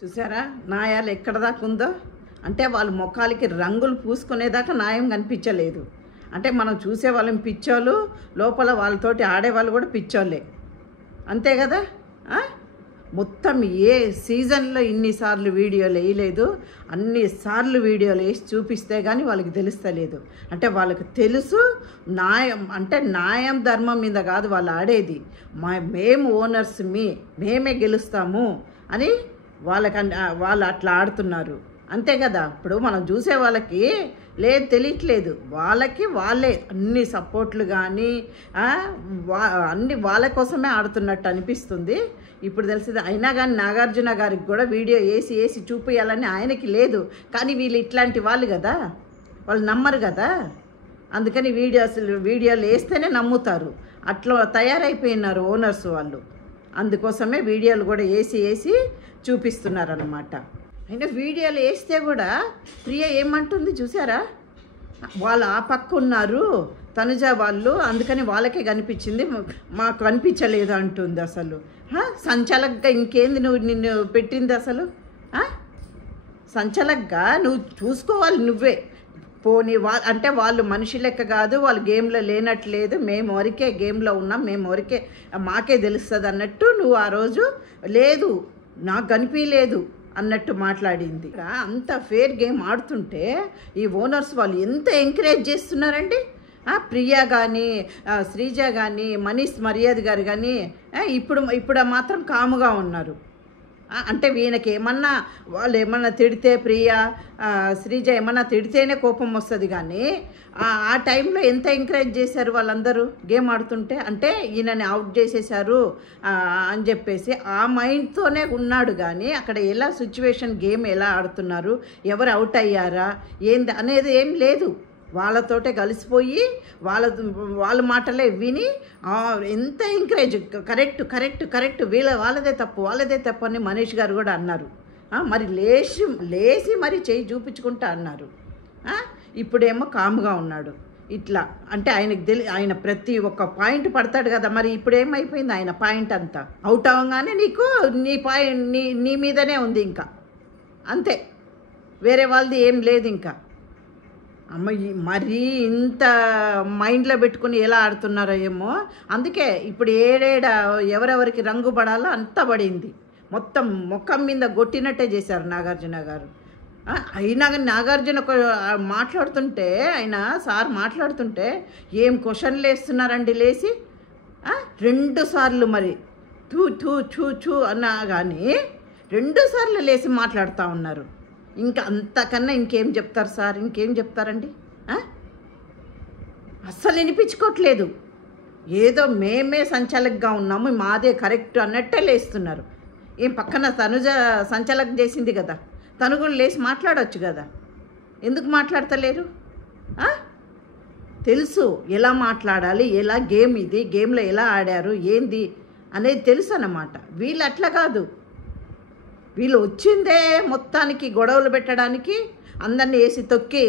చూసారా నాయాలు ఎక్కడ దాకా ఉందో. అంటే వాళ్ళ ముఖాలకి రంగులు పూసుకునేదాకా న్యాయం కనిపించలేదు. అంటే మనం చూసే వాళ్ళని పిచ్చోళ్ళు, లోపల వాళ్ళతోటి ఆడేవాళ్ళు కూడా పిచ్చోళ్ళే, అంతే కదా. మొత్తం ఏ సీజన్లో ఇన్నిసార్లు వీడియోలు వేయలేదు, అన్నిసార్లు వీడియోలు వేసి చూపిస్తే కానీ వాళ్ళకి తెలుస్తలేదు. అంటే వాళ్ళకి తెలుసు న్యాయం అంటే న్యాయం ధర్మం మీద కాదు వాళ్ళు ఆడేది, మేము ఓనర్స్ మేమే గెలుస్తాము అని వాళ్ళు అట్లా ఆడుతున్నారు, అంతే కదా. ఇప్పుడు మనం చూసే వాళ్ళకి లేదు తెలియట్లేదు, వాళ్ళే అన్ని సపోర్ట్లు కానీ అన్ని వాళ్ళ కోసమే ఆడుతున్నట్టు అనిపిస్తుంది ఇప్పుడు తెలిసింది. అయినా కానీ నాగార్జున గారికి కూడా వీడియో వేసి చూపించాలని ఆయనకి లేదు, కానీ వీళ్ళు ఇట్లాంటి వాళ్ళు కదా, వాళ్ళు నమ్మరు కదా, అందుకని వీడియోలు వేస్తేనే నమ్ముతారు. అట్లా తయారైపోయినారు ఓనర్స్ వాళ్ళు, అందుకోసమే వీడియోలు కూడా వేసి చూపిస్తున్నారన్నమాట. అయినా వీడియోలు వేస్తే కూడా ప్రియ ఏమంటుంది చూసారా, వాళ్ళు ఆ పక్క ఉన్నారు తనుజ వాళ్ళు, అందుకని వాళ్ళకే కనిపించింది మాకు కనిపించలేదు అంటుంది. అసలు సంచలకగా ఇంకేంది నిన్ను పెట్టింది అసలు. సంచలకగా నువ్వు చూసుకోవాలి నువ్వే. పోనీ అంటే వాళ్ళు మనిషి లెక్క కాదు, వాళ్ళు గేమ్లో లేనట్లేదు, మేము వరకే గేమ్లో ఉన్నాం, మేము వరకే మాకే తెలుస్తుంది అన్నట్టు నువ్వు ఆ రోజు లేదు నాకు కనిపించలేదు అన్నట్టు మాట్లాడింది. అంత ఫేర్ గేమ్ ఆడుతుంటే ఈ ఓనర్స్ వాళ్ళు ఎంత ఎంకరేజ్ చేస్తున్నారండి. ప్రియా కానీ శ్రీజ కానీ మనీష్ మర్యాద గారు కానీ ఇప్పుడు మాత్రం కాముగా ఉన్నారు. అంటే వీళ్ళకి ఏమన్నా వాళ్ళు ఏమన్నా తిడితే ప్రియా శ్రీజ ఏమన్నా తిడితేనే కోపం వస్తుంది, కానీ ఆ టైంలో ఎంత ఎంకరేజ్ చేశారు వాళ్ళందరూ గేమ్ ఆడుతుంటే. అంటే ఈయనని అవుట్ చేసేసారు అని చెప్పేసి ఆ మైండ్తోనే ఉన్నాడు, కానీ అక్కడ ఎలా సిచ్యువేషన్ గేమ్ ఎలా ఆడుతున్నారు, ఎవరు అవుట్ అయ్యారా ఏంది అనేది ఏం లేదు. వాళ్ళతోటే కలిసిపోయి వాళ్ళ మాటలే విని ఎంత ఎంకరేజ్, కరెక్ట్ వాళ్ళదే తప్పు అని మనీష్ గారు కూడా అన్నారు. మరి లేచి మరి చేయి చూపించుకుంటా అన్నారు. ఇప్పుడేమో కామ్గా ఉన్నాడు. ఇట్లా అంటే ఆయన ప్రతి ఒక్క పాయింట్ పడతాడు కదా, మరి ఇప్పుడు ఏమైపోయింది ఆయన పాయింట్ అంతా అవుట్ అవ్వగానే నీకు నీ పాయింట్ నీ మీదనే ఉంది, ఇంకా అంతే, వేరే వాళ్ళది ఏం లేదు. ఇంకా అమ్మ మరీ ఇంత మైండ్లో పెట్టుకుని ఎలా ఆడుతున్నారో ఏమో. అందుకే ఇప్పుడు ఎవరెవరికి రంగు పడాలో అంత పడింది, మొత్తం ముఖం మీద కొట్టినట్టే చేశారు నాగార్జున గారు. అయినా కానీ నాగార్జున మాట్లాడుతుంటే సార్ మాట్లాడుతుంటే ఏం క్వశ్చన్లు వేస్తున్నారండి లేచి 2 సార్లు మరి చూ అన్నా కానీ 2 సార్లు లేచి మాట్లాడుతూ ఉన్నారు. ఇంకా అంతకన్నా ఇంకేం చెప్తారు సార్, ఇంకేం చెప్తారండి. అస్సలు వినిపించుకోవట్లేదు, ఏదో మేమే సంచలకగా ఉన్నాము మాదే కరెక్ట్ అన్నట్టే లేస్తున్నారు. ఏం పక్కన తనుజ సంచలక చేసింది కదా, తను కూడా లేచి మాట్లాడవచ్చు కదా, ఎందుకు మాట్లాడతలేరు? తెలుసు ఎలా మాట్లాడాలి, ఎలా గేమ్ ఇది, గేమ్లో ఎలా ఆడారు ఏంది అనేది తెలుసు అన్నమాట. వీళ్ళు అట్లా కాదు, వీళ్ళు వచ్చిందే మొత్తానికి గొడవలు పెట్టడానికి, అందరినీ వేసి తొక్కి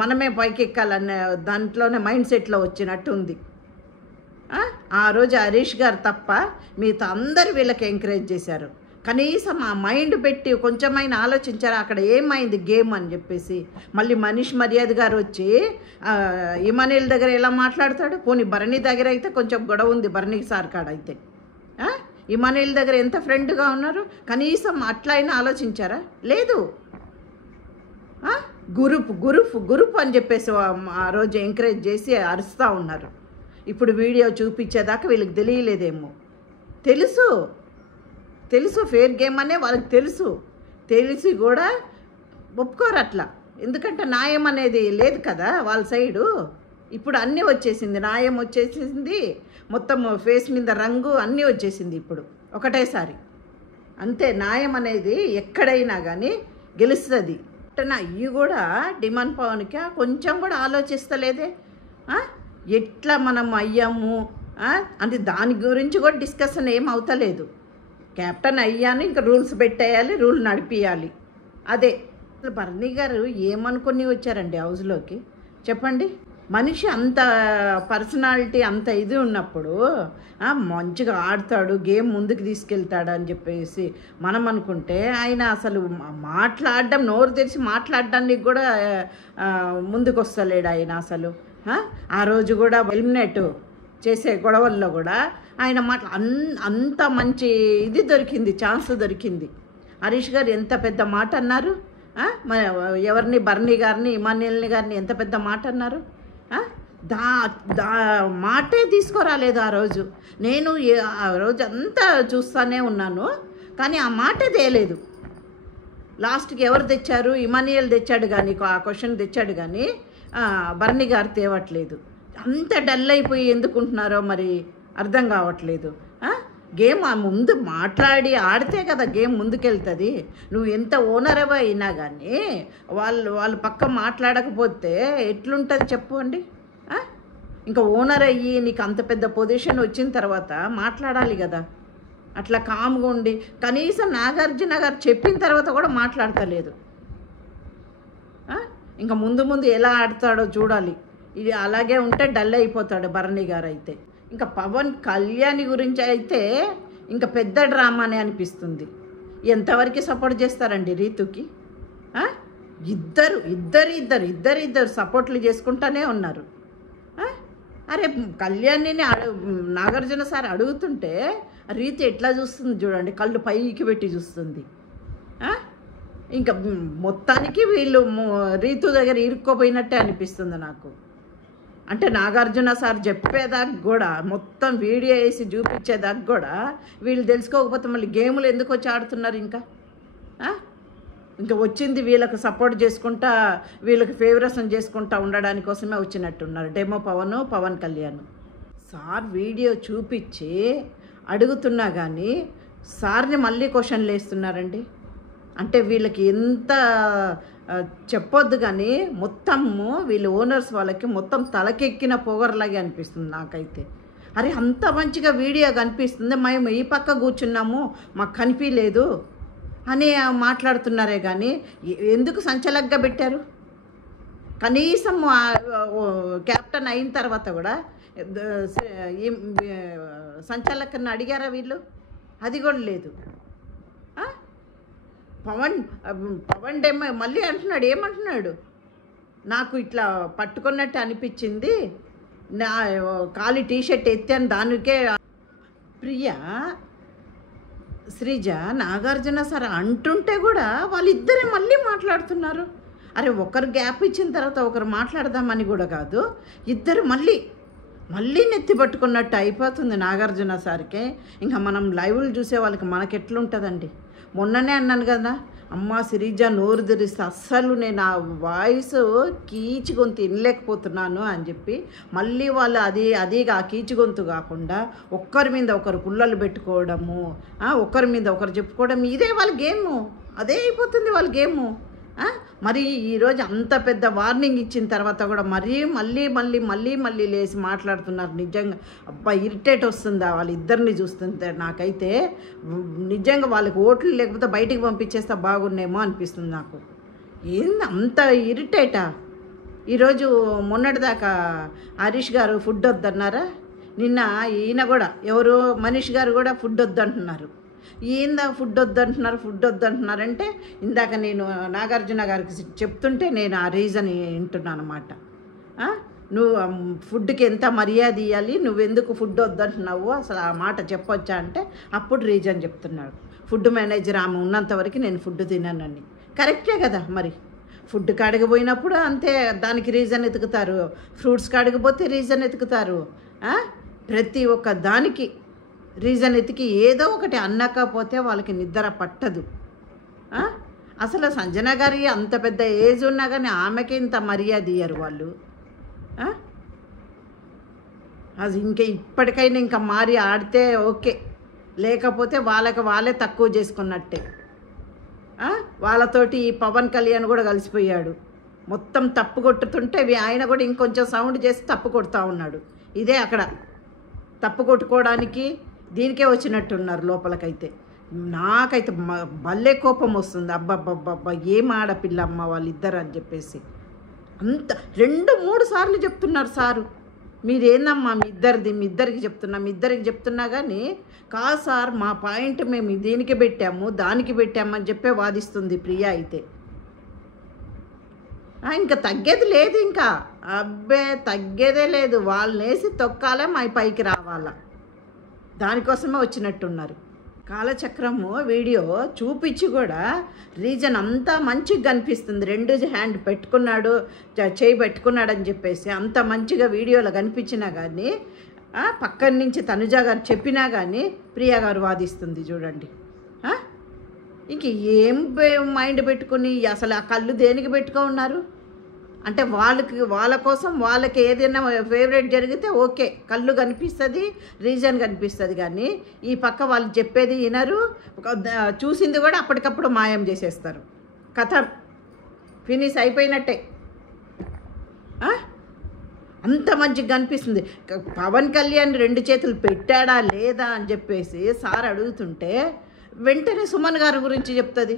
మనమే పైకి ఎక్కాలనే దాంట్లోనే మైండ్ సెట్లో వచ్చినట్టు ఉంది. ఆ రోజు హరీష్ గారు తప్ప మిగతా అందరు వీళ్ళకి ఎంకరేజ్ చేశారు. కనీసం ఆ మైండ్ పెట్టి కొంచెమైనా ఆలోచించారు అక్కడ ఏమైంది గేమ్ అని చెప్పేసి. మళ్ళీ మనీష్ మర్యాద గారు వచ్చి ఇమానుయేల్ దగ్గర ఎలా మాట్లాడతాడు, పోనీ భరణి దగ్గర అయితే కొంచెం గొడవ ఉంది, భరణి సార్ కాడ అయితే ఇమానుయేల్ దగ్గర ఎంత ఫ్రెండ్గా ఉన్నారు, కనీసం అట్లా అయినా ఆలోచించారా? లేదు. గ్రూప్ అని చెప్పేసి ఆ రోజు ఎంకరేజ్ చేసి అరుస్తూ ఉన్నారు. ఇప్పుడు వీడియో చూపించేదాకా వీళ్ళకి తెలియలేదేమో. తెలుసు ఫేర్ గేమ్ అనే వాళ్ళకి తెలిసి కూడా ఒప్పుకోరు అట్లా, ఎందుకంటే న్యాయం అనేది లేదు కదా వాళ్ళ సైడు. ఇప్పుడు అన్నీ వచ్చేసింది, న్యాయం వచ్చేసింది, మొత్తం ఫేస్ మీద రంగు అన్నీ వచ్చేసింది ఇప్పుడు ఒకటేసారి. అంతే, న్యాయం అనేది ఎక్కడైనా కానీ గెలుస్తుంది. ఇవి కూడా డిమాండ్ పవన్కి కొంచెం కూడా ఆలోచిస్తలేదే, ఎట్లా మనం అయ్యాము అంటే దాని గురించి కూడా డిస్కషన్ ఏం అవుతలేదు. కెప్టెన్ అయ్యాను, ఇంకా రూల్స్ పెట్టేయాలి, రూల్ నడిపియాలి, అదే. భరణి గారు ఏమనుకుని వచ్చారండి హౌస్లోకి చెప్పండి. మనిషి అంత పర్సనాలిటీ అంత ఇది ఉన్నప్పుడు మంచిగా ఆడతాడు, గేమ్ ముందుకు తీసుకెళ్తాడు అని చెప్పేసి మనం అనుకుంటే, ఆయన అసలు మాట్లాడడం, నోరు తెరిచి మాట్లాడడానికి కూడా ముందుకు వస్తలేడు ఆయన అసలు. ఆ రోజు కూడా ఎలిమినేట్ చేసే గొడవల్లో కూడా ఆయన అంత మంచి ఇది దొరికింది, ఛాన్స్ దొరికింది. హరీష్ గారు ఎంత పెద్ద మాట అన్నారు, ఎవరిని బర్నీ గారిని, ఇమాన్యుయల్ గారిని ఎంత పెద్ద మాట అన్నారు. మాటే తీసుకురాలేదు ఆ రోజు. నేను ఆ రోజు అంతా చూస్తూనే ఉన్నాను, కానీ ఆ మాటే తేలేదు. లాస్ట్కి ఎవరు తెచ్చారు? ఇమాన్యుయల్ తెచ్చాడు కానీ, ఆ క్వశ్చన్ తెచ్చాడు కానీ బర్నీ గారు తేవట్లేదు. అంత డల్ అయిపోయి ఎందుకుంటున్నారో మరి అర్థం కావట్లేదు. గేమ్ ముందు మాట్లాడి ఆడితే కదా గేమ్ ముందుకెళ్తుంది. నువ్వు ఎంత ఓనర్ అయినా కానీ వాళ్ళు పక్క మాట్లాడకపోతే ఎట్లుంటుంది చెప్పు అండి. ఇంకా ఓనర్ అయ్యి నీకు అంత పెద్ద పొజిషన్ వచ్చిన తర్వాత మాట్లాడాలి కదా. అట్లా కామ్గా ఉండి కనీసం నాగార్జున గారు చెప్పిన తర్వాత కూడా మాట్లాడతలేదు. ఇంకా ముందు ముందు ఎలా ఆడతాడో చూడాలి. ఇది అలాగే ఉంటే డల్ అయిపోతాడు బర్నీ గారు అయితే. ఇంకా పవన్ కళ్యాణ్ గురించి అయితే ఇంకా పెద్ద డ్రామానే అనిపిస్తుంది. ఎంతవరకు సపోర్ట్ చేస్తారండి రీతుకి? ఇద్దరు సపోర్ట్లు చేసుకుంటానే ఉన్నారు. అరే కళ్యాణ్ని నాగార్జున సార్ అడుగుతుంటే రీతు ఎట్లా చూస్తుంది చూడండి, కళ్ళు పైకి పెట్టి చూస్తుంది. ఇంకా మొత్తానికి వీళ్ళు రీతు దగ్గర ఇరుక్కోపోయినట్టే అనిపిస్తుంది నాకు. అంటే నాగార్జున సార్ చెప్పేదాకా కూడా, మొత్తం వీడియో వేసి చూపించేదాకా కూడా వీళ్ళు తెలుసుకోకపోతే మళ్ళీ గేములు ఎందుకు వచ్చి ఆడుతున్నారు? ఇంకా వచ్చింది వీళ్ళకి సపోర్ట్ చేసుకుంటా, వీళ్ళకి ఫేవరేషన్ చేసుకుంటా ఉండడానికి కోసమే వచ్చినట్టున్నారు. Demo Pawan Kalyan sir video చూపించి అడుగుతున్నా కానీ సార్ని మళ్ళీ క్వశ్చన్లు వేస్తున్నారండి. అంటే వీళ్ళకి ఎంత చెప్పొద్దు కానీ మొత్తము వీళ్ళు ఓనర్స్ వాళ్ళకి మొత్తం తలకెక్కిన పొగర్లాగే అనిపిస్తుంది నాకైతే. అరే అంత మంచిగా వీడియో కనిపిస్తుంది, మేము ఈ పక్క కూర్చున్నాము మాకు కనిపించలేదు అని మాట్లాడుతున్నారే కానీ ఎందుకు సంచలగ్గా పెట్టారు? కనీసం క్యాప్టెన్ అయిన తర్వాత కూడా సంచాలకుని అడిగారా వీళ్ళు? అది కూడా లేదు. పవన్ డెమో మళ్ళీ అంటున్నాడు, ఏమంటున్నాడు? నాకు ఇట్లా పట్టుకున్నట్టు అనిపించింది, నా ఖాళీ టీషర్ట్ ఎత్తాను దానికే. ప్రియా శ్రీజ నాగార్జున సార్ అంటుంటే కూడా వాళ్ళిద్దరే మళ్ళీ మాట్లాడుతున్నారు. అరే ఒకరు గ్యాప్ ఇచ్చిన తర్వాత ఒకరు మాట్లాడదామని కూడా కాదు, ఇద్దరు మళ్ళీ నెత్తి పట్టుకున్నట్టు అయిపోతుంది నాగార్జున సార్కే. ఇంకా మనం లైవ్లు చూసే వాళ్ళకి మనకెట్లుంటుందండి? మొన్ననే అన్నాను కదా, అమ్మ శ్రీజ నోరు తెరిస్తే అస్సలు నేను ఆ వాయిస్ కీచి గొంతు వినలేకపోతున్నాను అని చెప్పి మళ్ళీ వాళ్ళు అదిగా కీచి గొంతు కాకుండా ఒక్కరి మీద ఒకరు పుల్లలు పెట్టుకోవడము, ఒకరి మీద ఒకరు చెప్పుకోవడం, ఇదే వాళ్ళ గేము, అదే అయిపోతుంది వాళ్ళ గేము. మరి ఈరోజు అంత పెద్ద వార్నింగ్ ఇచ్చిన తర్వాత కూడా మళ్ళీ లేచి మాట్లాడుతున్నారు. నిజంగా అబ్బా ఇరిటేట్ వస్తుందా వాళ్ళిద్దరిని చూస్తుంటే? నాకైతే నిజంగా వాళ్ళకి ఓట్లు లేకపోతే బయటికి పంపించేస్తే బాగున్నేమో అనిపిస్తుంది నాకు. ఏంది అంత ఇరిటేటా? ఈరోజు మొన్నటిదాకా హరీష్ గారు ఫుడ్ వద్దన్నారా, నిన్న ఈయన కూడా ఎవరు మనీష్ గారు కూడా ఫుడ్ వద్దంటున్నారు. ఏందా ఫుడ్ వద్దంటున్నారంటే ఇందాక నేను నాగార్జున గారికి చెప్తుంటే నేను ఆ రీజన్ వింటున్నాను అన్నమాట. నువ్వు ఫుడ్కి ఎంత మర్యాద ఇవ్వాలి, నువ్వెందుకు ఫుడ్ వద్దంటున్నావు, అసలు ఆ మాట చెప్పొచ్చా అంటే అప్పుడు రీజన్ చెప్తున్నాడు. ఫుడ్ మేనేజర్ ఆమె ఉన్నంతవరకు నేను ఫుడ్ తినానని. కరెక్టే కదా మరి. ఫుడ్ కాడకపోయినప్పుడు అంతే, దానికి రీజన్ ఎతుకుతారు. ఫ్రూట్స్ కాడకపోతే రీజన్ ఎతుకుతారు. ప్రతి ఒక్క దానికి రీజన్ ఎతికి ఏదో ఒకటి అన్నకపోతే వాళ్ళకి నిద్ర పట్టదు. అసలు సంజన గారి అంత పెద్ద ఏజ్ ఉన్నా కానీ ఆమెకి ఇంత మర్యాద ఇయ్యరు వాళ్ళు. అది ఇంకా ఇప్పటికైనా ఇంకా మారి ఆడితే ఓకే, లేకపోతే వాళ్ళే తక్కువ చేసుకున్నట్టే. వాళ్ళతోటి పవన్ కళ్యాణ్ కూడా కలిసిపోయాడు. మొత్తం తప్పు కొట్టుతుంటే ఆయన కూడా ఇంకొంచెం సౌండ్ చేసి తప్పు కొడుతూ ఉన్నాడు. ఇదే అక్కడ తప్పు కొట్టుకోవడానికి దీనికే వచ్చినట్టున్నారు లోపలికైతే. నాకైతే భలే కోపం వస్తుంది. అబ్బబ్బబ్బబ్బా ఏం ఆడపిల్ల అమ్మ వాళ్ళిద్దరు అని చెప్పేసి. అంత 2-3 సార్లు చెప్తున్నారు సారు. మీరేందమ్మా మీ ఇద్దరికి చెప్తున్నా కానీ కాదు సార్, మా పాయింట్ మేము దీనికి పెట్టాము దానికి పెట్టామని చెప్పే వాదిస్తుంది ప్రియ అయితే. ఇంకా తగ్గేది లేదు, ఇంకా అబ్బే తగ్గేదే లేదు. వాళ్ళని వేసి తొక్కాలే మా పైకి రావాలా, దానికోసమే వచ్చినట్టున్నారు. కాలచక్రము వీడియో చూపించి కూడా రీజన్ అంతా మంచిగా కనిపిస్తుంది. 2 హ్యాండ్ పెట్టుకున్నాడు, చేయి పెట్టుకున్నాడని చెప్పేసి అంత మంచిగా వీడియోలో కనిపించినా కానీ పక్కన నుంచి తనుజ గారు చెప్పినా కానీ ప్రియా గారు వాదిస్తుంది చూడండి. ఇంక ఏం మైండ్ పెట్టుకుని అసలు ఆ కళ్ళు దేనికి పెట్టుకో ఉన్నారు అంటే వాళ్ళ కోసం వాళ్ళకి ఏదైనా ఫేవరెట్ జరిగితే ఓకే, కళ్ళు కనిపిస్తుంది, రీజన్ కనిపిస్తుంది. కానీ ఈ పక్క వాళ్ళు చెప్పేది వినరు, చూసింది కూడా అప్పటికప్పుడు మాయం చేసేస్తారు. కథ ఫినిష్ అయిపోయినట్టే. అంత మంచిగా కనిపిస్తుంది. పవన్ కళ్యాణ్ 2 చేతులు పెట్టాడా లేదా అని చెప్పేసి సార్ అడుగుతుంటే వెంటనే సుమన్ గారి గురించి చెప్తుంది.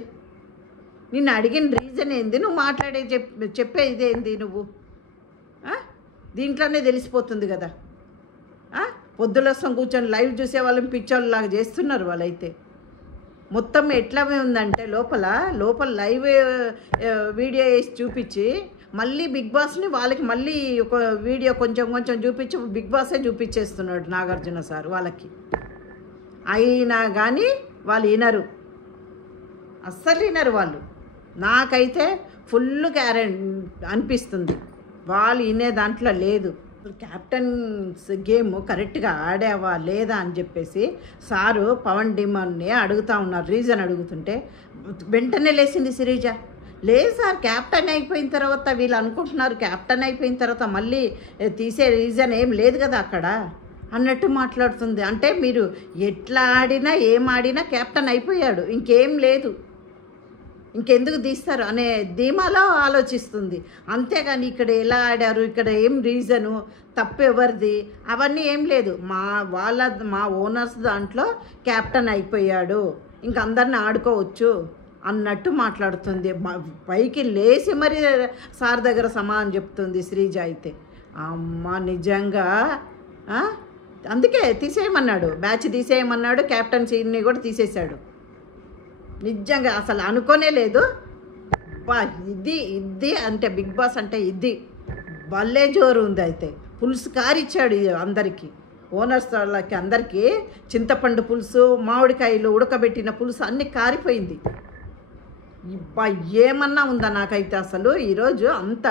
నిన్ను అడిగిన రీజన్ ఏంది, నువ్వు మాట్లాడే చెప్పే ఇదేంది, నువ్వు దీంట్లోనే తెలిసిపోతుంది కదా. పొద్దులొస్తాం కూర్చొని లైవ్ చూసే వాళ్ళని పిచ్చోళ్ళలాగా చేస్తున్నారు వాళ్ళైతే. మొత్తం ఎట్లా ఉందంటే లోపల లైవ్ వీడియో వేసి చూపించి మళ్ళీ బిగ్ బాస్ని వాళ్ళకి మళ్ళీ ఒక వీడియో కొంచెం చూపించి బిగ్ బాసే చూపించేస్తున్నాడు నాగార్జున సార్ వాళ్ళకి. అయినా కానీ వాళ్ళు వినరు, అస్సలు వినరు వాళ్ళు. నాకైతే ఫుల్ గ్యారెంటీ అనిపిస్తుంది వాళ్ళు వినే దాంట్లో లేదు. క్యాప్టెన్స్ గేమ్ కరెక్ట్గా ఆడావా లేదా అని చెప్పేసి సారు పవన్ డిమాండ్ని అడుగుతూ ఉన్నారు. రీజన్ అడుగుతుంటే వెంటనే లేచింది సిరీజ. లేదు సార్, క్యాప్టెన్ అయిపోయిన తర్వాత వీళ్ళు అనుకుంటున్నారు క్యాప్టెన్ అయిపోయిన తర్వాత మళ్ళీ తీసే రీజన్ ఏం లేదు కదా అక్కడ అన్నట్టు మాట్లాడుతుంది. అంటే మీరు ఎట్లా ఆడినా ఏం ఆడినా క్యాప్టెన్ అయిపోయాడు, ఇంకేం లేదు, ఇంకెందుకు తీస్తారు అనే ధీమాలో ఆలోచిస్తుంది. అంతేగాని ఇక్కడ ఎలా ఆడారు, ఇక్కడ ఏం రీజను, తప్పు ఎవరిది, అవన్నీ ఏం లేదు. మా ఓనర్స్ దాంట్లో క్యాప్టెన్ అయిపోయాడు, ఇంక అందరిని ఆడుకోవచ్చు అన్నట్టు మాట్లాడుతుంది. పైకి లేచి మరి సార్ దగ్గర సమానం చెప్తుంది శ్రీజ అయితే. అమ్మ నిజంగా అందుకే తీసేయమన్నాడు, బ్యాచ్ తీసేయమన్నాడు, క్యాప్టెన్సీని కూడా తీసేశాడు. నిజంగా అసలు అనుకోనే లేదు. ఇది అంటే బిగ్ బాస్ అంటే ఇది భలే జోరు ఉంది. అయితే పులుసు కారిచ్చాడు అందరికీ, ఓనర్స్ వాళ్ళకి అందరికీ. చింతపండు పులుసు, మామిడికాయలు ఉడకబెట్టిన పులుసు అన్నీ కారిపోయింది. ఏమన్నా ఉందా నాకైతే అసలు ఈరోజు అంత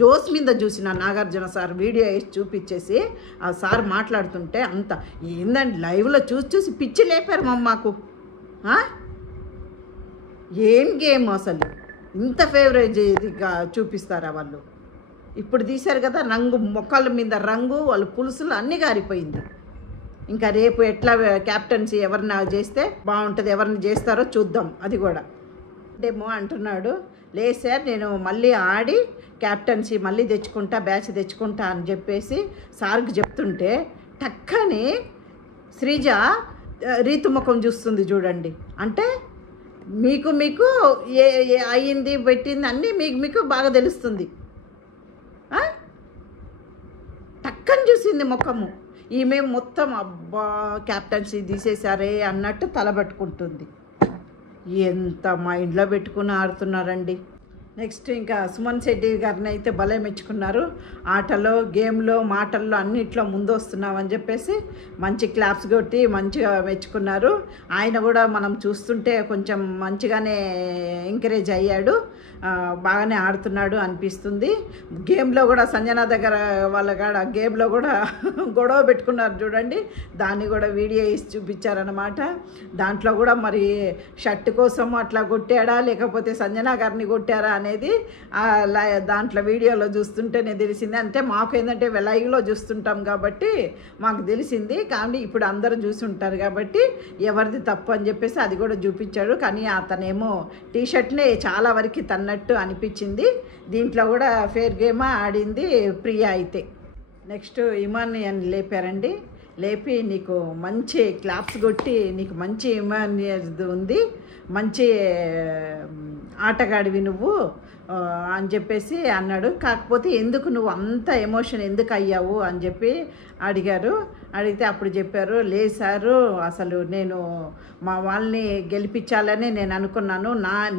జోస్ మీద చూసిన నాగార్జున సార్ వీడియో వేసి చూపించేసి ఆ సార్ మాట్లాడుతుంటే అంత ఏందండి లైవ్లో చూసి పిచ్చి లేపారు మాకు. ఏం గేమ్ అసలు, ఇంత ఫేవరేజ్ ఇదిగా చూపిస్తారా వాళ్ళు. ఇప్పుడు తీశారు కదా రంగు, మొక్కల మీద రంగు, వాళ్ళు పులుసులు అన్నీ గారిపోయింది. ఇంకా రేపు ఎట్లా క్యాప్టెన్సీ ఎవరిని చేస్తే బాగుంటుంది, ఎవరిని చేస్తారో చూద్దాం. అది కూడా డేమో అంటున్నాడు. లేదు సార్, నేను మళ్ళీ ఆడి క్యాప్టెన్సీ మళ్ళీ తెచ్చుకుంటా, బ్యాచ్ తెచ్చుకుంటా అని చెప్పేసి సార్కి చెప్తుంటే టక్కని శ్రీజ రీతు ముఖం చూస్తుంది చూడండి. అంటే మీకు ఏ అయ్యింది పెట్టింది అన్నీ మీకు బాగా తెలుస్తుంది. టక్కని చూసింది ముఖము. ఈమె మొత్తం అబ్బా క్యాప్టెన్సీ తీసేశారే అన్నట్టు తలబెట్టుకుంటుంది. ఎంత మైండ్లో పెట్టుకుని ఆడుతున్నారండి. నెక్స్ట్ ఇంకా సుమన్ శెట్టి గారిని అయితే భలే మెచ్చుకున్నారు. ఆటలో, గేమ్లో, మాటల్లో అన్నిట్లో ముందు వస్తున్నామని చెప్పేసి మంచి క్లాప్స్ కొట్టి మంచిగా మెచ్చుకున్నారు. ఆయన కూడా మనం చూస్తుంటే కొంచెం మంచిగానే ఎంకరేజ్ అయ్యాడు, బాగానే ఆడుతున్నాడు అనిపిస్తుంది. గేమ్లో కూడా సంజన దగ్గర వాళ్ళ కాడ గేమ్లో కూడా గొడవ పెట్టుకున్నారు చూడండి, దాన్ని కూడా వీడియో వేసి చూపించారనమాట. దాంట్లో కూడా మరి షర్ట్ కోసం అట్లా కొట్టాడా లేకపోతే సంజన గారిని కొట్టారా అనేది దాంట్లో వీడియోలో చూస్తుంటేనే తెలిసింది. అంటే మాకు ఏంటంటే లైవ్లో చూస్తుంటాం కాబట్టి మాకు తెలిసింది, కానీ ఇప్పుడు అందరూ చూస్తుంటారు కాబట్టి ఎవరిది తప్పు అని చెప్పేసి అది కూడా చూపించాడు. కానీ అతనేమో టీషర్ట్నే చాలా వరకు తన్నట్టు అనిపించింది. దీంట్లో కూడా ఫేర్ గేమ్ ఆడింది ప్రియా అయితే. నెక్స్ట్ ఇమాన్ని అని లేపారండి. లేపి నీకు మంచి క్లాప్స్ కొట్టి నీకు మంచి ఇమాన్ ఉంది, మంచి ఆటగాడివి నువ్వు అని చెప్పేసి అన్నాడు. కాకపోతే ఎందుకు నువ్వు అంత ఎమోషన్ ఎందుకు అయ్యావు అని చెప్పి అడిగారు. అడిగితే అప్పుడు చెప్పారు, లేదు సారు, అసలు నేను మా వాళ్ళని గెలిపించాలని నేను అనుకున్నాను,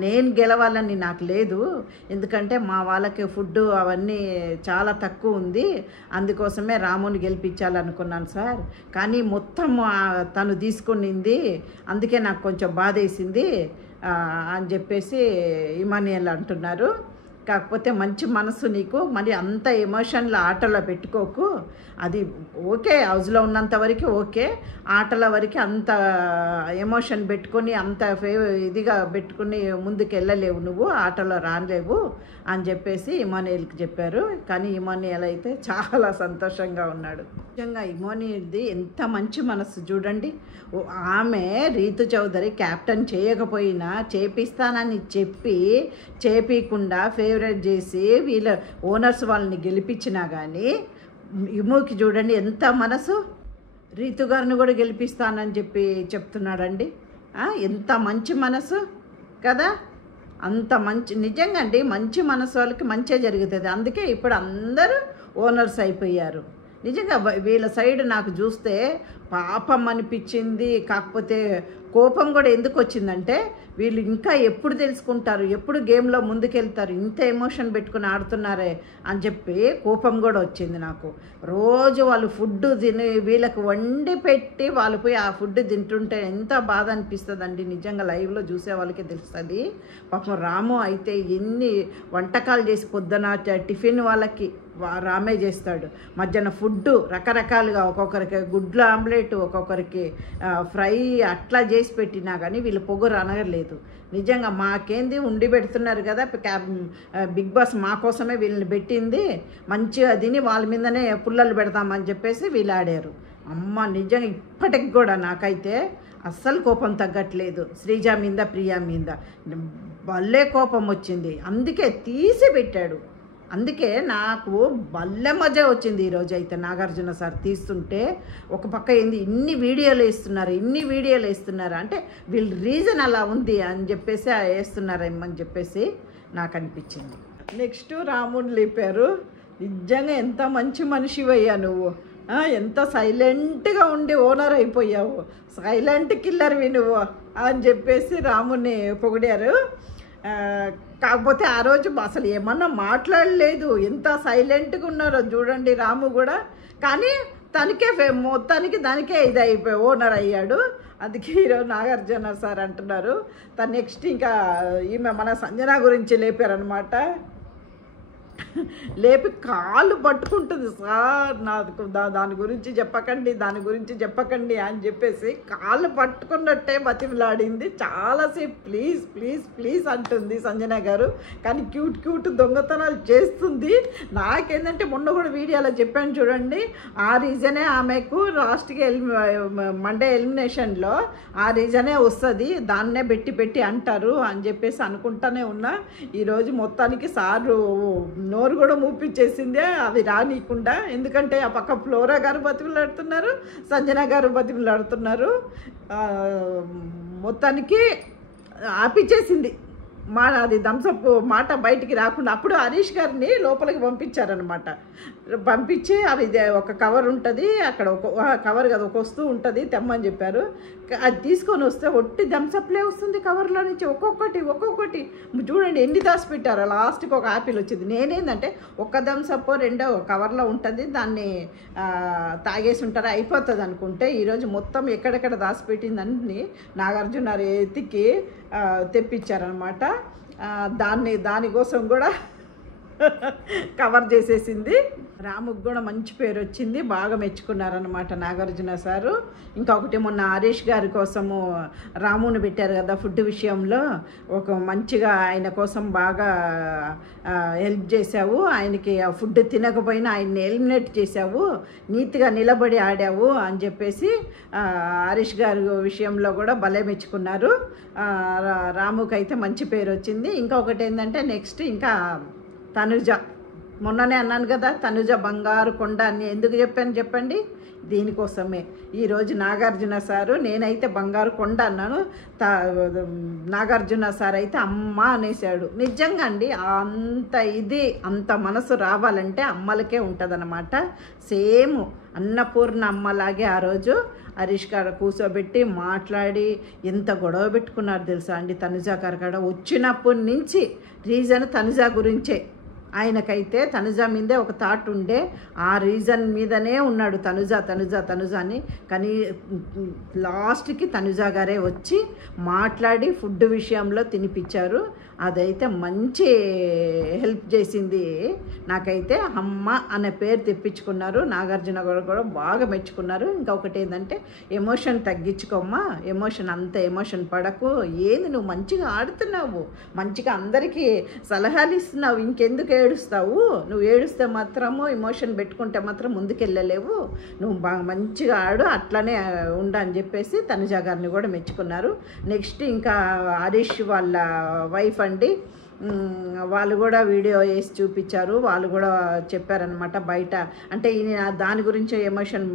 నేను గెలవాలని నాకు లేదు, ఎందుకంటే మా వాళ్ళకి ఫుడ్ అవన్నీ చాలా తక్కువ ఉంది, అందుకోసమే రాముని గెలిపించాలనుకున్నాను సార్, కానీ మొత్తం తను తీసుకునింది, అందుకే నాకు కొంచెం బాధేసింది అని చెప్పేసి ఇమానియల్ అంటున్నారు. కాకపోతే మంచి మనసు నీకు, మరి అంత ఎమోషన్లు ఆటలో పెట్టుకోకు, అది ఓకే హౌస్లో ఉన్నంత వరకు ఓకే, ఆటల వరకు అంత ఎమోషన్ పెట్టుకొని అంత ఇదిగా పెట్టుకుని ముందుకు వెళ్ళలేవు, నువ్వు ఆటలో రాలేవు అని చెప్పేసి ఇమానియల్కి చెప్పారు. కానీ ఇమానియల్ అయితే చాలా సంతోషంగా ఉన్నాడు. నిజంగా ఇమానియల్ది ఎంత మంచి మనసు చూడండి. ఆమె రీతు చౌదరి క్యాప్టెన్ చేయకపోయినా చేపిస్తానని చెప్పి చేపించకుండా ఫేవరెట్ చేసి వీళ్ళ ఓనర్స్ వాళ్ళని గెలిపించినా కానీ ఇమోకి చూడండి ఎంత మనసు. రీతు గారిని కూడా గెలిపిస్తానని చెప్పి చెప్తున్నాడండి. ఎంత మంచి మనసు కదా, అంత మంచి నిజంగా అండి, మంచి మనసు వాళ్ళకి మంచిగా జరుగుతుంది. అందుకే ఇప్పుడు అందరూ ఓనర్స్ అయిపోయారు. నిజంగా వీళ్ళ సైడ్ నాకు చూస్తే పాపం అనిపించింది. కాకపోతే కోపం కూడా ఎందుకు వచ్చిందంటే వీళ్ళు ఇంకా ఎప్పుడు తెలుసుకుంటారు, ఎప్పుడు గేమ్లో ముందుకెళ్తారు, ఇంత ఎమోషన్ పెట్టుకుని ఆడుతున్నారే అని చెప్పి కోపం కూడా వచ్చింది నాకు. రోజు వాళ్ళు ఫుడ్ తిని వీళ్ళకి వండి పెట్టి వాళ్ళు పోయి ఆ ఫుడ్ తింటుంటే ఎంత బాధ అనిపిస్తుందండి. నిజంగా లైవ్లో చూసే వాళ్ళకే తెలుస్తుంది. పాపం రాము అయితే ఎన్ని వంటకాలు చేసి పొద్దున టిఫిన్ వాళ్ళకి రామే చేస్తాడు, మధ్యాహ్నం ఫుడ్ రకరకాలుగా, ఒక్కొక్కరికి గుడ్ల ఆమ్లెట్, ఒక్కొక్కరికి ఫ్రై అట్లా చేసి పెట్టినా కానీ వీళ్ళు పొగరు అనగలేదు. నిజంగా మాకేంది ఉండి పెడుతున్నారు కదా, బిగ్ బాస్ మా కోసమే వీళ్ళని పెట్టింది, మంచిగా తిని వాళ్ళ మీదనే పుల్లలు పెడతామని చెప్పేసి వీళ్ళు ఆడారు. అమ్మ నిజంగా ఇప్పటికి కూడా నాకైతే అస్సలు కోపం తగ్గట్లేదు. శ్రీజ మీద, ప్రియా మీద భలే కోపం వచ్చింది, అందుకే తీసి పెట్టాడు. అందుకే నాకు భలే మజా వచ్చింది ఈరోజు అయితే. నాగార్జున సార్ తీస్తుంటే ఒక పక్క ఏంది ఇన్ని వీడియోలు వేస్తున్నారు అంటే వీళ్ళ రీజన్ అలా ఉంది అని చెప్పేసి వేస్తున్నారేమని చెప్పేసి నాకు అనిపించింది. నెక్స్ట్ రాముని లేపారు. నిజంగా ఎంత మంచి మనిషివయ్యా నువ్వు, ఎంత సైలెంట్గా ఉండి ఓనర్ అయిపోయావు, సైలెంట్ కిల్లర్వి నువ్వు అని చెప్పేసి రాముని పొగిడారు. కాకపోతే ఆ రోజు అసలు ఏమన్నా మాట్లాడలేదు, ఎంత సైలెంట్గా ఉన్నారో చూడండి రాము కూడా. కానీ తనకే మొత్తానికి దానికే ఇది అయిపోయి ఓనర్ అయ్యాడు. అందుకే ఈరోజు నాగార్జున సార్ అంటున్నారు తను నెక్స్ట్ ఇంకా ఈమె మన సంజన గురించి లేపారనమాట. లేపి కాళ్ళు పట్టుకుంటుంది, సార్ నాకు దాని గురించి చెప్పకండి అని చెప్పేసి కాళ్ళు పట్టుకున్నట్టే బతిమలాడింది చాలాసేపు. ప్లీజ్ ప్లీజ్ ప్లీజ్ అంటుంది సంజన గారు. కానీ క్యూట్ దొంగతనాలు చేస్తుంది. నాకేంటంటే మొన్న కూడా వీడియోలో చెప్పాను చూడండి, ఆ రీజనే ఆమెకు లాస్ట్కి మండే ఎలిమినేషన్లో ఆ రీజనే వస్తుంది, దాన్నే పెట్టి అంటారు అని చెప్పేసి అనుకుంటానే ఉన్నా. ఈరోజు మొత్తానికి సారు నోరు కూడా మూపించేసిందే అవి రానీయకుండా. ఎందుకంటే ఆ పక్క ఫ్లోరా గారు బతిమలాడుతున్నారు, సంజన గారు బతిమలాడుతున్నారు. మొత్తానికి ఆపిచ్చేసింది అది థమ్సప్ మాట బయటికి రాకుండా. అప్పుడు హరీష్ గారిని లోపలికి పంపించారనమాట. పంపించి అవి ఒక కవర్ ఉంటుంది అక్కడ, ఒక కవర్ కదా ఒక వస్తువు ఉంటుంది తెమ్మని చెప్పారు. అది తీసుకొని వస్తే ఒట్టి థమ్సప్లే వస్తుంది కవర్లో నుంచి, ఒక్కొక్కటి చూడండి ఎన్ని దాచి పెట్టారు. లాస్ట్కి ఒక ఆపిల్ వచ్చింది. నేనేందంటే ఒక్క థమ్సప్ రెండో కవర్లో ఉంటుంది, దాన్ని తాగేసి ఉంటారు అయిపోతుంది అనుకుంటే ఈరోజు మొత్తం ఎక్కడెక్కడ దాచిపెట్టిందని నాగార్జున ఎత్తికి తెప్పించారనమాట. దానికోసం కూడా కవర్ చేసేసింది. రాముకు కూడా మంచి పేరు వచ్చింది, బాగా మెచ్చుకున్నారనమాట నాగార్జున సారు. ఇంకొకటి మొన్న హరీష్ గారి కోసము రాముని పెట్టారు కదా ఫుడ్ విషయంలో, ఒక మంచిగా ఆయన కోసం బాగా హెల్ప్ చేసావు, ఆయనకి ఆ ఫుడ్ తినకపోయినా ఆయన్ని ఎలిమినేట్ చేసావు, నీతిగా నిలబడి ఆడావు అని చెప్పేసి హరీష్ గారి విషయంలో కూడా భలే మెచ్చుకున్నారు. రాముకి అయితే మంచి పేరు వచ్చింది. ఇంకొకటి ఏంటంటే నెక్స్ట్ ఇంకా తనుజ, మొన్ననే అన్నాను కదా తనుజ బంగారు కొండ అని ఎందుకు చెప్పాను చెప్పండి. దీనికోసమే. ఈరోజు నాగార్జున సారు, నేనైతే బంగారు కొండ అన్నాను, నాగార్జున సార్ అయితే అమ్మ అనేసాడు. నిజంగా అండి, అంత మనసు రావాలంటే అమ్మలకే ఉంటుందన్నమాట. సేమ్ అన్నపూర్ణ అమ్మలాగే ఆ రోజు హరీష్ గారు కూర్చోబెట్టి మాట్లాడి ఎంత గొడవ పెట్టుకున్నారు తెలుసా అండి. తనుజా గారు కాడ వచ్చినప్పటి నుంచి రీజన్ తనుజా గురించే. ఆయనకైతే తనుజ మీదే ఒక థాట్ ఉండే, ఆ రీజన్ మీదనే ఉన్నాడు తనుజ అని. కానీ లాస్ట్కి తనుజ గారే వచ్చి మాట్లాడి ఫుడ్ విషయంలో తినిపించారు. అదైతే మంచి హెల్ప్ చేసింది. నాకైతే అమ్మ అనే పేరు తెప్పించుకున్నారు. నాగార్జున గారు కూడా బాగా మెచ్చుకున్నారు. ఇంకొకటి ఏంటంటే ఎమోషన్ తగ్గించుకోమ్మా, అంత ఎమోషన్ పడకు, ఏంది నువ్వు మంచిగా ఆడుతున్నావు, మంచిగా అందరికీ సలహాలు ఇస్తున్నావు, ఇంకెందుకు ఏడుస్తావు, నువ్వు ఏడుస్తే మాత్రము ఎమోషన్ పెట్టుకుంటే మాత్రం ముందుకెళ్ళలేవు, నువ్వు బాగా మంచిగా ఆడు, అట్లనే ఉండని చెప్పేసి తనుజ గారిని కూడా మెచ్చుకున్నారు. నెక్స్ట్ ఇంకా హరీష్ వాళ్ళ వైఫ్ అండి, వాళ్ళు కూడా వీడియో వేసి చూపించారు. వాళ్ళు కూడా చెప్పారనమాట బయట, అంటే ఈయన దాని గురించి ఎమోషన్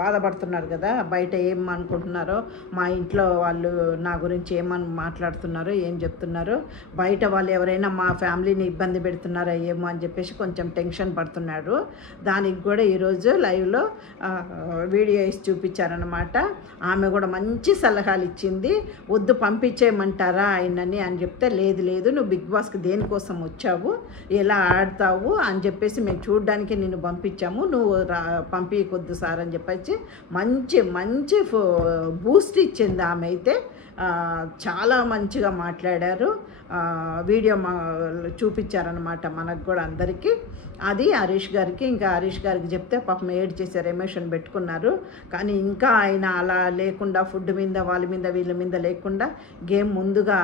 బాధపడుతున్నారు కదా, బయట ఏం అనుకుంటున్నారో, మా ఇంట్లో వాళ్ళు నా గురించి ఏమని మాట్లాడుతున్నారో, ఏం చెప్తున్నారో, బయట వాళ్ళు ఎవరైనా మా ఫ్యామిలీని ఇబ్బంది పెడుతున్నారా ఏమో అని చెప్పేసి కొంచెం టెన్షన్ పడుతున్నాడు. దానికి కూడా ఈరోజు లైవ్లో వీడియో వేసి చూపించారనమాట. ఆమె కూడా మంచి సలహాలు ఇచ్చింది. వద్దు పంపించేయమంటారా ఆయనని అని చెప్తే, లేదు నువ్వు బిగ్ బాస్కి దేనికోసం వచ్చావు, ఎలా ఆడతావు అని చెప్పేసి మేము చూడడానికి నిన్ను పంపించాము, నువ్వు పంపించకొద్దు సార్ అని చెప్పేసి మంచి బూస్ట్ ఇచ్చింది ఆమె అయితే. చాలా మంచిగా మాట్లాడారు. వీడియో చూపించారనమాట మనకు కూడా అందరికీ. అది హరీష్ గారికి, ఇంకా హరీష్ గారికి చెప్తే పాపం ఏడ్ చేశారు, ఎమోషన్ పెట్టుకున్నారు. కానీ ఇంకా ఆయన అలా లేకుండా, ఫుడ్ మీద వాళ్ళ మీద వీళ్ళ మీద లేకుండా గేమ్ ముందుగా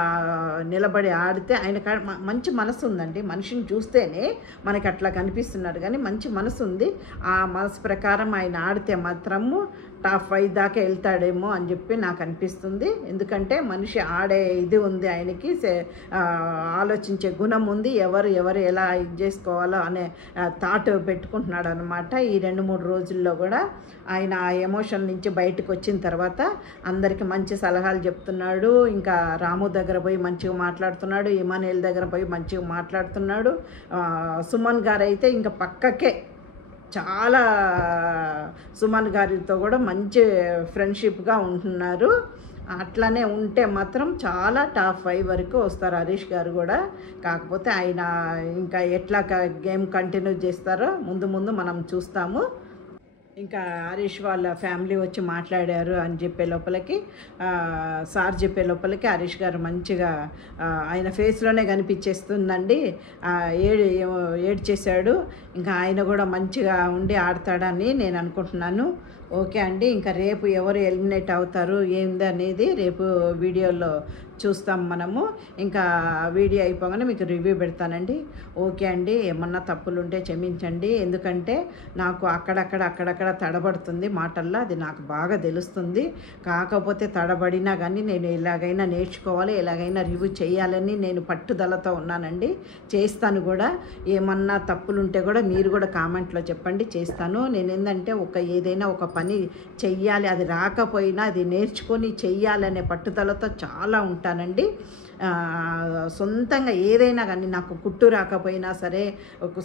నిలబడి ఆడితే, ఆయన మంచి మనసు ఉందండి. మనిషిని చూస్తేనే మనకి అట్లా కనిపిస్తున్నాడు, కానీ మంచి మనసు ఉంది. ఆ మనసు ప్రకారం ఆయన ఆడితే మాత్రము టాప్ 5 దాకా వెళ్తాడేమో అని చెప్పి నాకు అనిపిస్తుంది. ఎందుకంటే మనిషి ఆడే ఇది ఉంది, ఆయనకి ఆలోచించే గుణం ఉంది, ఎవరు ఎలా ఇది చేసుకోవాలో అనే థాట్ పెట్టుకుంటున్నాడు అనమాట. ఈ 2-3 రోజుల్లో కూడా ఆయన ఆ ఎమోషన్ నుంచి బయటకు వచ్చిన తర్వాత అందరికీ మంచి సలహాలు చెప్తున్నాడు. ఇంకా రాము దగ్గర పోయి మంచిగా మాట్లాడుతున్నాడు, ఇమానుయేల్ దగ్గర పోయి మంచిగా మాట్లాడుతున్నాడు. సుమన్ గారు అయితే ఇంకా పక్కకే చాలా సుమన్ గారితో కూడా మంచి ఫ్రెండ్షిప్గా ఉంటున్నారు. అట్లానే ఉంటే మాత్రం చాలా టాప్ 5 వరకు వస్తారు హరీష్ గారు కూడా. కాకపోతే ఆయన ఇంకా ఎట్లా గేమ్ కంటిన్యూ చేస్తారో ముందు మనం చూస్తాము. ఇంకా హరీష్ వాళ్ళ ఫ్యామిలీ వచ్చి మాట్లాడారు అని చెప్పే లోపలికి, సార్ చెప్పే లోపలికి హరీష్ గారు మంచిగా ఆయన ఫేస్లోనే కనిపించేస్తుందండి. ఏడ్ చేశాడు. ఇంకా ఆయన కూడా మంచిగా ఉండి ఆడతాడని నేను అనుకుంటున్నాను. ఓకే అండి, ఇంకా రేపు ఎవరు ఎలిమినేట్ అవుతారు ఏంది అనేది రేపు వీడియోలో చూస్తాం మనము. ఇంకా వీడియో అయిపోగానే మీకు రివ్యూ పెడతానండి. ఓకే అండి, ఏమన్నా తప్పులు ఉంటే క్షమించండి. ఎందుకంటే నాకు అక్కడక్కడ తడబడుతుంది మాటల్లో, అది నాకు బాగా తెలుస్తుంది. కాకపోతే తడబడినా కానీ నేను ఎలాగైనా నేర్చుకోవాలి, ఎలాగైనా రివ్యూ చేయాలని నేను పట్టుదలతో ఉన్నానండి. చేస్తాను కూడా. ఏమన్నా తప్పులు ఉంటే కూడా మీరు కూడా కామెంట్లో చెప్పండి, చేస్తాను. నేను ఏంటంటే ఏదైనా ఒక పని చెయ్యాలి, అది రాకపోయినా అది నేర్చుకొని చెయ్యాలనే పట్టుదలతో చాలా ఉంటానండి. సొంతంగా ఏదైనా కానీ, నాకు కుట్టు రాకపోయినా సరే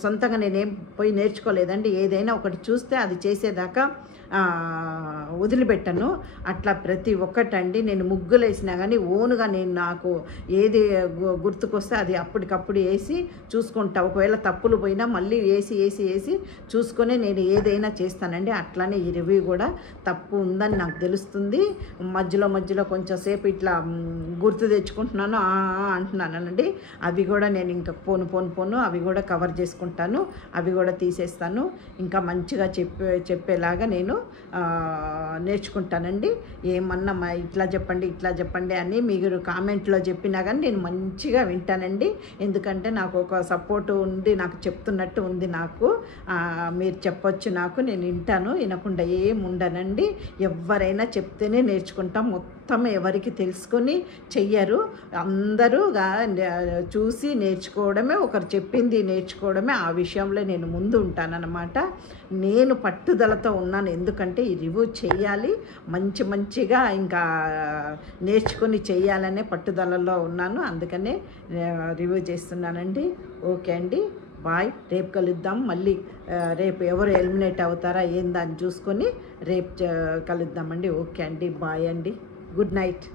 సొంతంగా నేనేం పోయి నేర్చుకోలేదండి. ఏదైనా ఒకటి చూస్తే అది చేసేదాకా వదిలిపెట్టను. అట్లా ప్రతి ఒక్కటండి. నేను ముగ్గులు వేసినా కానీ ఓనుగా నేను నాకు ఏది గుర్తుకొస్తే అది అప్పటికప్పుడు వేసి చూసుకుంటా. ఒకవేళ తప్పులు పోయినా మళ్ళీ వేసి చూసుకొని నేను ఏదైనా చేస్తానండి. అట్లానే ఈ రివ్యూ కూడా తప్పు ఉందని నాకు తెలుస్తుంది. మధ్యలో కొంచెం సేపు ఇట్లా గుర్తు తెచ్చుకుంటున్నాను, అంటున్నానండి. అవి కూడా నేను ఇంకా పోను అవి కూడా కవర్ చేసుకుంటాను, అవి కూడా తీసేస్తాను. ఇంకా మంచిగా చెప్పేలాగా నేను నేర్చుకుంటానండి. ఏమన్నా ఇట్లా చెప్పండి అని మీరు కామెంట్లో చెప్పినా కానీ నేను మంచిగా వింటానండి. ఎందుకంటే నాకు ఒక సపోర్ట్ ఉంది, నాకు చెప్తున్నట్టు ఉంది. నాకు మీరు చెప్పొచ్చు, నాకు నేను వింటాను, వినకుండా ఏం ఉండనండి. ఎవరైనా చెప్తేనే నేర్చుకుంటాం. మొత్తం ఎవరికి తెలుసుకొని చెయ్యరు. అందరూ చూసి నేర్చుకోవడమే, ఒకరు చెప్పింది నేర్చుకోవడమే. ఆ విషయంలో నేను ముందు ఉంటానన్నమాట. నేను పట్టుదలతో ఉన్నాను, ఎందుకంటే ఈ రివ్యూ చేయాలి, మంచిగా ఇంకా నేర్చుకొని చేయాలనే పట్టుదలలో ఉన్నాను. అందుకనే రివ్యూ చేస్తున్నానండి. ఓకే అండి, బాయ్. రేపు కలుద్దాం మళ్ళీ. రేపు ఎవరు ఎలిమినేట్ అవుతారా ఏందని చూసుకొని రేపు కలుద్దామండి. ఓకే అండి, బాయ్ అండి, గుడ్ నైట్.